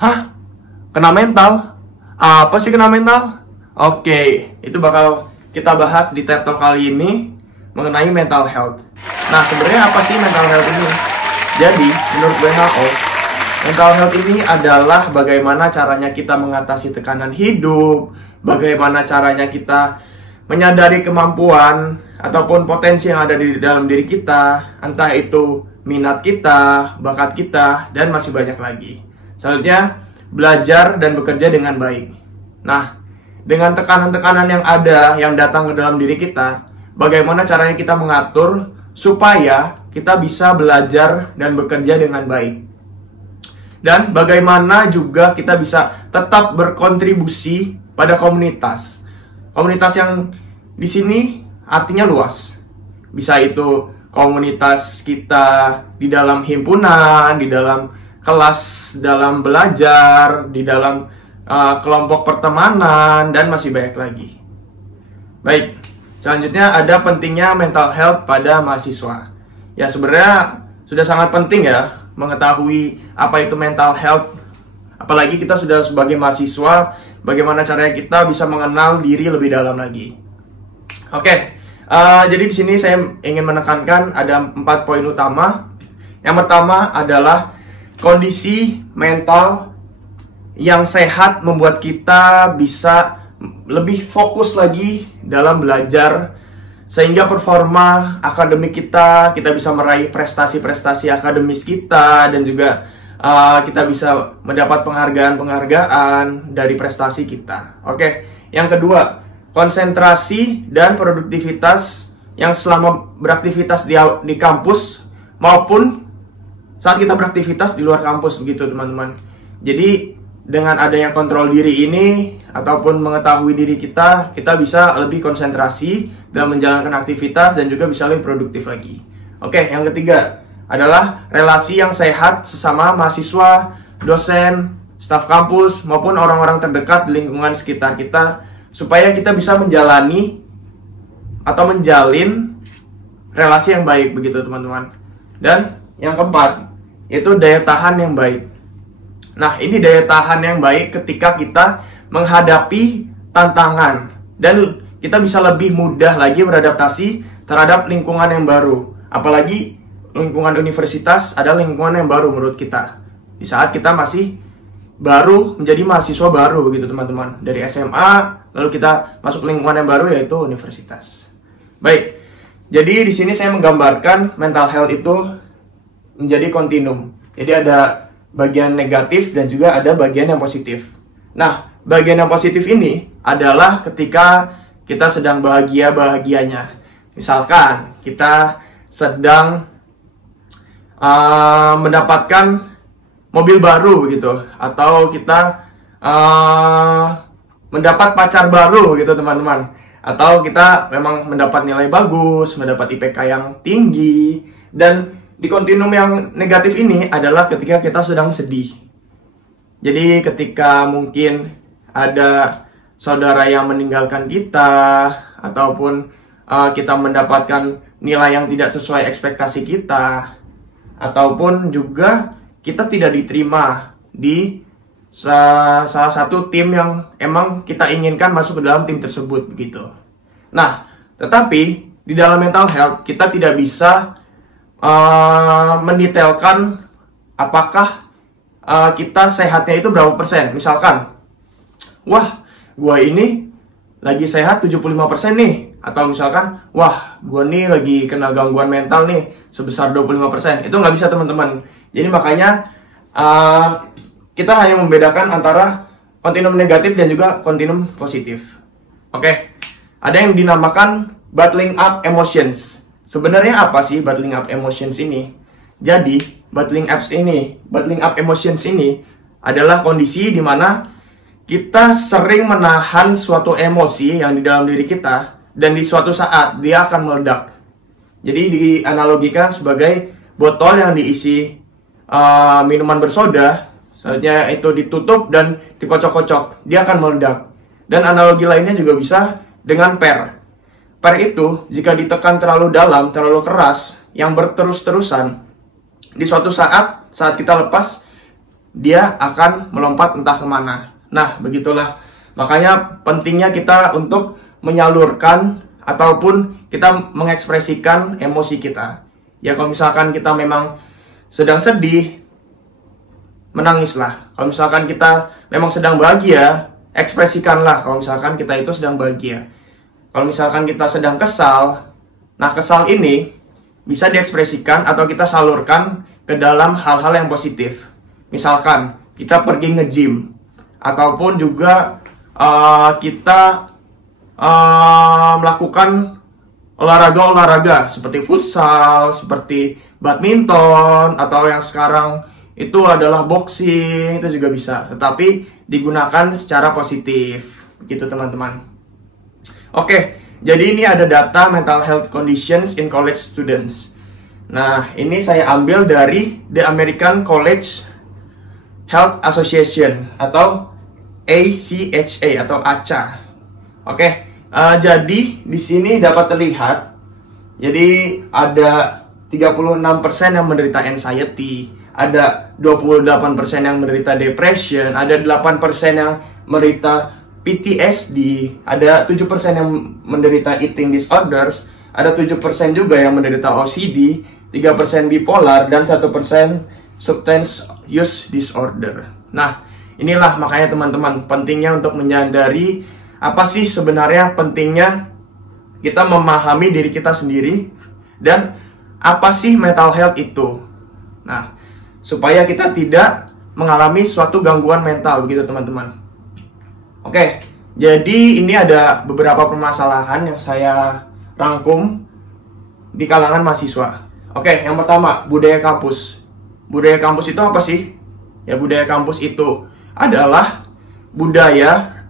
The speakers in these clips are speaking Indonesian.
Hah? Kena mental? Apa sih kena mental? Oke, itu bakal kita bahas di TED Talk kali ini mengenai mental health. Nah, sebenarnya apa sih mental health ini? Jadi, menurut WHO, mental health ini adalah bagaimana caranya kita mengatasi tekanan hidup, bagaimana caranya kita menyadari kemampuan ataupun potensi yang ada di dalam diri kita, entah itu minat kita, bakat kita, dan masih banyak lagi. Selanjutnya, belajar dan bekerja dengan baik. Nah, dengan tekanan-tekanan yang ada, yang datang ke dalam diri kita, bagaimana caranya kita mengatur supaya kita bisa belajar dan bekerja dengan baik. Dan bagaimana juga kita bisa tetap berkontribusi pada komunitas. Komunitas yang di sini artinya luas. Bisa itu komunitas kita di dalam himpunan, di dalam kelas, dalam belajar, di dalam kelompok pertemanan, dan masih banyak lagi. Baik, selanjutnya ada pentingnya mental health pada mahasiswa. Ya, sebenarnya sudah sangat penting ya mengetahui apa itu mental health. Apalagi kita sudah sebagai mahasiswa, bagaimana caranya kita bisa mengenal diri lebih dalam lagi. Oke, jadi di sini saya ingin menekankan ada 4 poin utama. Yang pertama adalah kondisi mental yang sehat membuat kita bisa lebih fokus lagi dalam belajar, sehingga performa akademik kita bisa meraih prestasi-prestasi akademis kita, dan juga kita bisa mendapat penghargaan-penghargaan dari prestasi kita. Oke, yang kedua, konsentrasi dan produktivitas yang selama beraktivitas di kampus maupun saat kita beraktivitas di luar kampus, begitu teman-teman. Jadi dengan adanya kontrol diri ini ataupun mengetahui diri kita bisa lebih konsentrasi dalam menjalankan aktivitas dan juga bisa lebih produktif lagi. Oke, yang ketiga adalah relasi yang sehat sesama mahasiswa, dosen, staf kampus, maupun orang-orang terdekat di lingkungan sekitar kita, supaya kita bisa menjalani atau menjalin relasi yang baik, begitu teman-teman. Dan yang keempat, yaitu daya tahan yang baik. Nah, ini daya tahan yang baik ketika kita menghadapi tantangan, dan kita bisa lebih mudah lagi beradaptasi terhadap lingkungan yang baru. Apalagi lingkungan universitas adalah lingkungan yang baru menurut kita. Di saat kita masih baru menjadi mahasiswa baru, begitu teman-teman. Dari SMA, lalu kita masuk lingkungan yang baru, yaitu universitas. Baik, jadi di sini saya menggambarkan mental health itu menjadi kontinum. Jadi ada bagian negatif dan juga ada bagian yang positif. Nah, bagian yang positif ini adalah ketika kita sedang bahagia-bahagianya. Misalkan kita sedang mendapatkan mobil baru gitu, atau kita mendapat pacar baru gitu teman-teman, atau kita memang mendapat nilai bagus, mendapat IPK yang tinggi. Dan di kontinum yang negatif ini adalah ketika kita sedang sedih. Jadi ketika mungkin ada saudara yang meninggalkan kita, ataupun kita mendapatkan nilai yang tidak sesuai ekspektasi kita, ataupun juga kita tidak diterima di salah satu tim yang emang kita inginkan masuk ke dalam tim tersebut begitu. Nah, tetapi di dalam mental health kita tidak bisa mendetailkan apakah kita sehatnya itu berapa persen. Misalkan, wah, gua ini lagi sehat 75% nih. Atau misalkan, wah, gua nih lagi kena gangguan mental nih sebesar 25%. Itu nggak bisa teman-teman. Jadi makanya kita hanya membedakan antara kontinum negatif dan juga kontinum positif. Oke, ada yang dinamakan bottling up emotions. Sebenarnya apa sih bottling up emotions ini? Jadi, bottling up emotions ini adalah kondisi di mana kita sering menahan suatu emosi yang di dalam diri kita, dan di suatu saat dia akan meledak. Jadi dianalogikan sebagai botol yang diisi minuman bersoda, selanjutnya itu ditutup dan dikocok-kocok, dia akan meledak. Dan analogi lainnya juga bisa dengan per. Per itu jika ditekan terlalu dalam, terlalu keras, yang berterus-terusan, di suatu saat kita lepas, dia akan melompat entah kemana. Nah, begitulah. Makanya pentingnya kita untuk menyalurkan ataupun kita mengekspresikan emosi kita. Ya, kalau misalkan kita memang sedang sedih, menangislah. Kalau misalkan kita memang sedang bahagia, ekspresikanlah kalau misalkan kita itu sedang bahagia. Kalau misalkan kita sedang kesal, nah kesal ini bisa diekspresikan atau kita salurkan ke dalam hal-hal yang positif. Misalkan kita pergi nge-gym, ataupun juga kita melakukan olahraga-olahraga seperti futsal, seperti badminton, atau yang sekarang itu adalah boxing, itu juga bisa. Tetapi digunakan secara positif, gitu teman-teman. Oke, jadi ini ada data mental health conditions in college students. Nah, ini saya ambil dari The American College Health Association atau ACHA atau ACA. Oke, jadi di sini dapat terlihat, jadi ada 36% yang menderita anxiety, ada 28% yang menderita depression, ada 8% yang menderita PTSD, ada 7% yang menderita eating disorders, ada 7% juga yang menderita OCD, 3% bipolar, dan 1% substance use disorder. Nah, inilah makanya teman-teman pentingnya untuk menyadari apa sih sebenarnya pentingnya kita memahami diri kita sendiri dan apa sih mental health itu. Nah, supaya kita tidak mengalami suatu gangguan mental begitu teman-teman. Oke, jadi ini ada beberapa permasalahan yang saya rangkum di kalangan mahasiswa. Oke, yang pertama, budaya kampus. Budaya kampus itu apa sih? Ya, budaya kampus itu adalah budaya,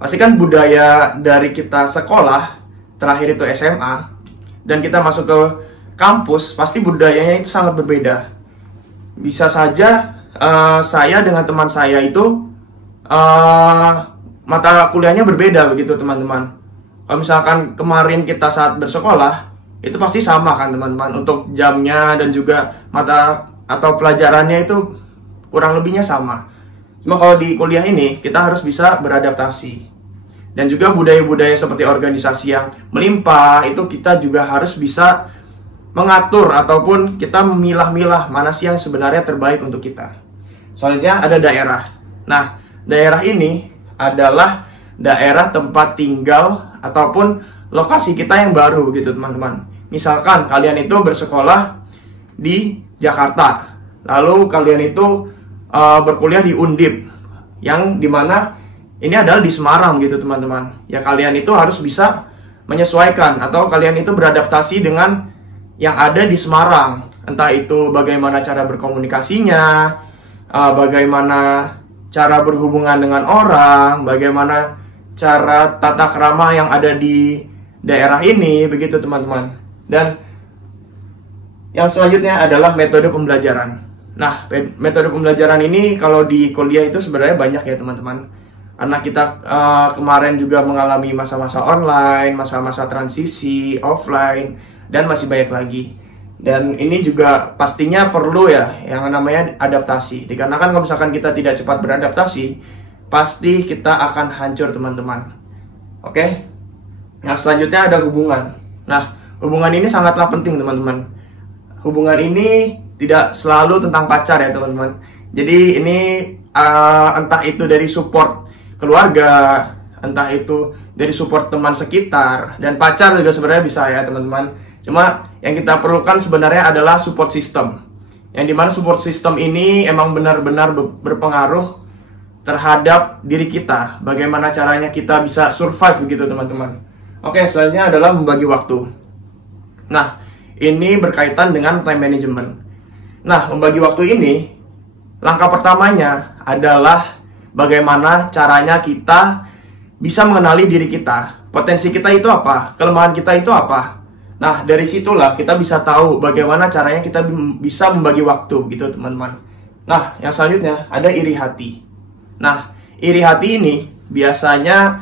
pasti kan budaya dari kita sekolah, terakhir itu SMA, dan kita masuk ke kampus, pasti budayanya itu sangat berbeda. Bisa saja saya dengan teman saya itu mata kuliahnya berbeda begitu teman-teman. Kalau misalkan kemarin kita saat bersekolah, itu pasti sama kan teman-teman, untuk jamnya dan juga mata atau pelajarannya itu kurang lebihnya sama. Cuma kalau di kuliah ini kita harus bisa beradaptasi. Dan juga budaya-budaya seperti organisasi yang melimpah itu kita juga harus bisa mengatur ataupun kita memilah-milah mana sih yang sebenarnya terbaik untuk kita. Selanjutnya ada daerah. Nah, daerah ini adalah daerah tempat tinggal ataupun lokasi kita yang baru gitu teman-teman. Misalkan kalian itu bersekolah di Jakarta, lalu kalian itu berkuliah di Undip, yang dimana ini adalah di Semarang gitu teman-teman. Ya kalian itu harus bisa menyesuaikan atau kalian itu beradaptasi dengan yang ada di Semarang. Entah itu bagaimana cara berkomunikasinya, bagaimana cara berhubungan dengan orang, bagaimana cara tata krama yang ada di daerah ini, begitu teman-teman. Dan yang selanjutnya adalah metode pembelajaran. Nah, metode pembelajaran ini kalau di kuliah itu sebenarnya banyak ya teman-teman. Karena kita kemarin juga mengalami masa-masa online, masa-masa transisi, offline, dan masih banyak lagi. Dan ini juga pastinya perlu ya yang namanya adaptasi. Dikarenakan kalau misalkan kita tidak cepat beradaptasi, pasti kita akan hancur teman-teman. Oke? Nah, selanjutnya ada hubungan. Nah, hubungan ini sangatlah penting teman-teman. Hubungan ini tidak selalu tentang pacar ya teman-teman. Jadi ini entah itu dari support keluarga, entah itu dari support teman sekitar, dan pacar juga sebenarnya bisa ya teman-teman. Cuma yang kita perlukan sebenarnya adalah support system. Yang dimana support system ini emang benar-benar berpengaruh terhadap diri kita. Bagaimana caranya kita bisa survive begitu teman-teman. Oke, selanjutnya adalah membagi waktu. Nah, ini berkaitan dengan time management. Nah, membagi waktu ini, langkah pertamanya adalah bagaimana caranya kita bisa mengenali diri kita. Potensi kita itu apa? Kelemahan kita itu apa? Nah, dari situlah kita bisa tahu bagaimana caranya kita bisa membagi waktu gitu teman-teman. Nah, yang selanjutnya ada iri hati. Nah, iri hati ini biasanya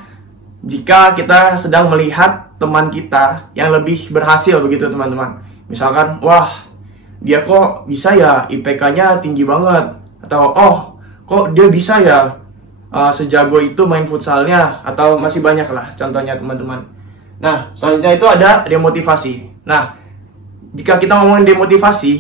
jika kita sedang melihat teman kita yang lebih berhasil begitu teman-teman. Misalkan, wah dia kok bisa ya IPK-nya tinggi banget, atau oh kok dia bisa ya sejago itu main futsalnya, atau masih banyak lah contohnya teman-teman. Nah selanjutnya itu ada demotivasi. Nah jika kita ngomongin demotivasi,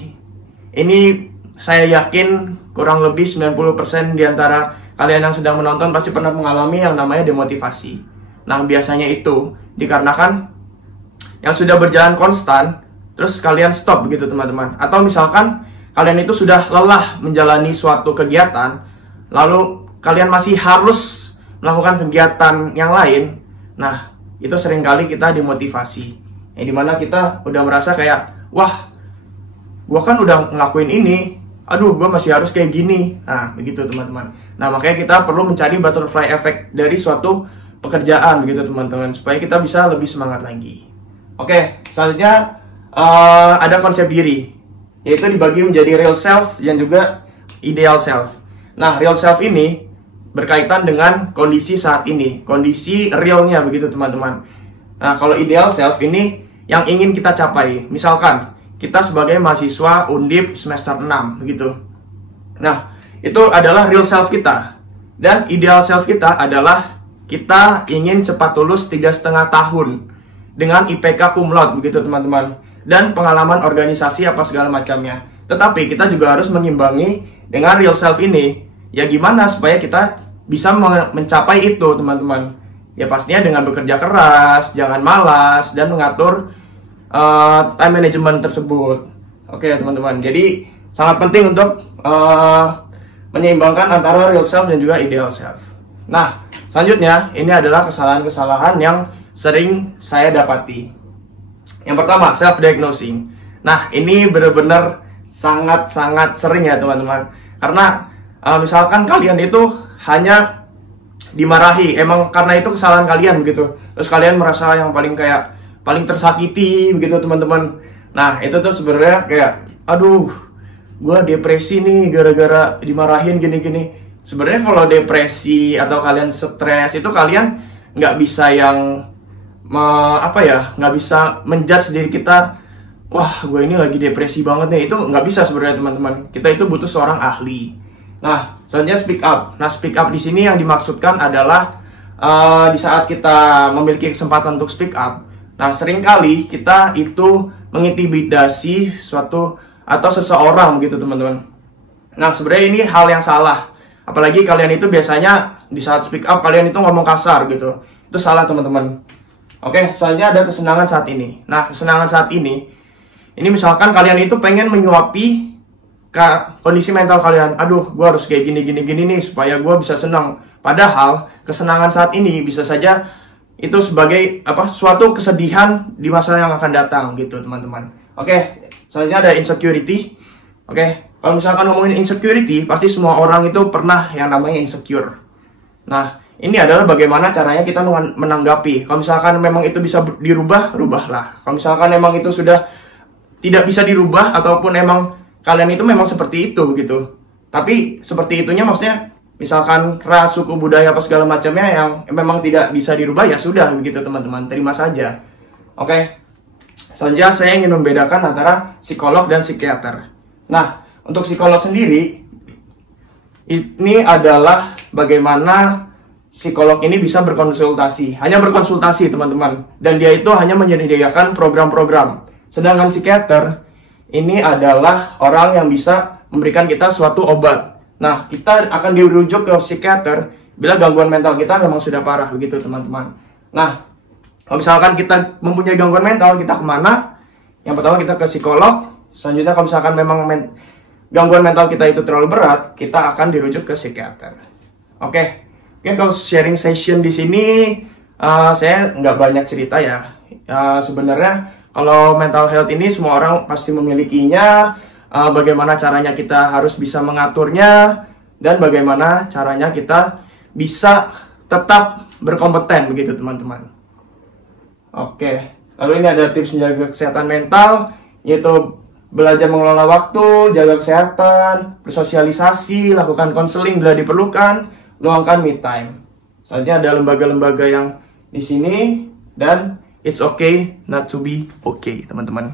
ini saya yakin kurang lebih 90% di antara kalian yang sedang menonton pasti pernah mengalami yang namanya demotivasi. Nah biasanya itu dikarenakan yang sudah berjalan konstan, terus kalian stop begitu teman-teman. Atau misalkan kalian itu sudah lelah menjalani suatu kegiatan, lalu kalian masih harus melakukan kegiatan yang lain. Nah itu seringkali kita demotivasi, yang dimana kita udah merasa kayak, wah gua kan udah ngelakuin ini, aduh gua masih harus kayak gini. Nah begitu teman-teman. Nah makanya kita perlu mencari butterfly effect dari suatu pekerjaan begitu teman-teman, supaya kita bisa lebih semangat lagi. Oke, selanjutnya ada konsep diri, yaitu dibagi menjadi real self dan juga ideal self. Nah real self ini berkaitan dengan kondisi saat ini, kondisi realnya begitu teman-teman. Nah kalau ideal self ini yang ingin kita capai, misalkan kita sebagai mahasiswa Undip semester 6 begitu. Nah itu adalah real self kita. Dan ideal self kita adalah kita ingin cepat lulus 3,5 tahun dengan IPK cum laude begitu teman-teman, dan pengalaman organisasi apa segala macamnya. Tetapi kita juga harus mengimbangi dengan real self ini. Ya gimana supaya kita bisa mencapai itu teman-teman? Ya pastinya dengan bekerja keras, jangan malas, dan mengatur time management tersebut. Oke teman-teman, jadi sangat penting untuk menyeimbangkan antara real self dan juga ideal self. Nah selanjutnya ini adalah kesalahan-kesalahan yang sering saya dapati. Yang pertama, self diagnosing. Nah ini benar-benar sangat-sangat sering ya teman-teman, karena misalkan kalian itu hanya dimarahi, emang karena itu kesalahan kalian gitu, terus kalian merasa yang paling tersakiti begitu teman-teman. Nah itu tuh sebenarnya kayak, aduh gue depresi nih gara-gara dimarahin gini-gini. Sebenarnya kalau depresi atau kalian stres itu kalian nggak bisa yang nggak bisa menjudge diri kita, wah gue ini lagi depresi banget nih. Itu nggak bisa sebenarnya teman-teman. Kita itu butuh seorang ahli. Nah selanjutnya speak up. Nah speak up di sini yang dimaksudkan adalah di saat kita memiliki kesempatan untuk speak up, nah seringkali kita itu mengintimidasi suatu atau seseorang gitu teman-teman. Nah sebenarnya ini hal yang salah. Apalagi kalian itu biasanya di saat speak up kalian itu ngomong kasar gitu. Itu salah teman-teman. Oke, selanjutnya ada kesenangan saat ini. Nah kesenangan saat ini misalkan kalian itu pengen menyuapi kondisi mental kalian. Aduh gue harus kayak gini nih supaya gue bisa senang. Padahal kesenangan saat ini bisa saja itu sebagai suatu kesedihan di masa yang akan datang gitu teman-teman. Oke, selanjutnya ada insecurity. Oke, kalau misalkan ngomongin insecurity, pasti semua orang itu pernah yang namanya insecure. Nah ini adalah bagaimana caranya kita menanggapi. Kalau misalkan memang itu bisa dirubah, rubahlah. Kalau misalkan memang itu sudah tidak bisa dirubah, ataupun emang kalian itu memang seperti itu gitu. Tapi seperti itunya maksudnya misalkan ras, suku, budaya apa segala macamnya yang memang tidak bisa dirubah, ya sudah begitu teman-teman, terima saja. Oke. Selanjutnya saya ingin membedakan antara psikolog dan psikiater. Nah, untuk psikolog sendiri ini adalah bagaimana psikolog ini bisa berkonsultasi, hanya berkonsultasi teman-teman, dan dia itu hanya menyediakan program-program. Sedangkan psikiater ini adalah orang yang bisa memberikan kita suatu obat. Nah, kita akan dirujuk ke psikiater bila gangguan mental kita memang sudah parah begitu teman-teman. Nah, kalau misalkan kita mempunyai gangguan mental, kita kemana? Yang pertama kita ke psikolog. Selanjutnya kalau misalkan memang gangguan mental kita itu terlalu berat, kita akan dirujuk ke psikiater. Oke, kalau sharing session di sini saya nggak banyak cerita ya. Sebenarnya kalau mental health ini semua orang pasti memilikinya. Bagaimana caranya kita harus bisa mengaturnya, dan bagaimana caranya kita bisa tetap berkompeten begitu teman-teman. Oke, lalu ini ada tips menjaga kesehatan mental, yaitu belajar mengelola waktu, jaga kesehatan, bersosialisasi, lakukan konseling bila diperlukan, luangkan me time. Selanjutnya ada lembaga-lembaga yang di sini, dan it's okay not to be okay teman-teman.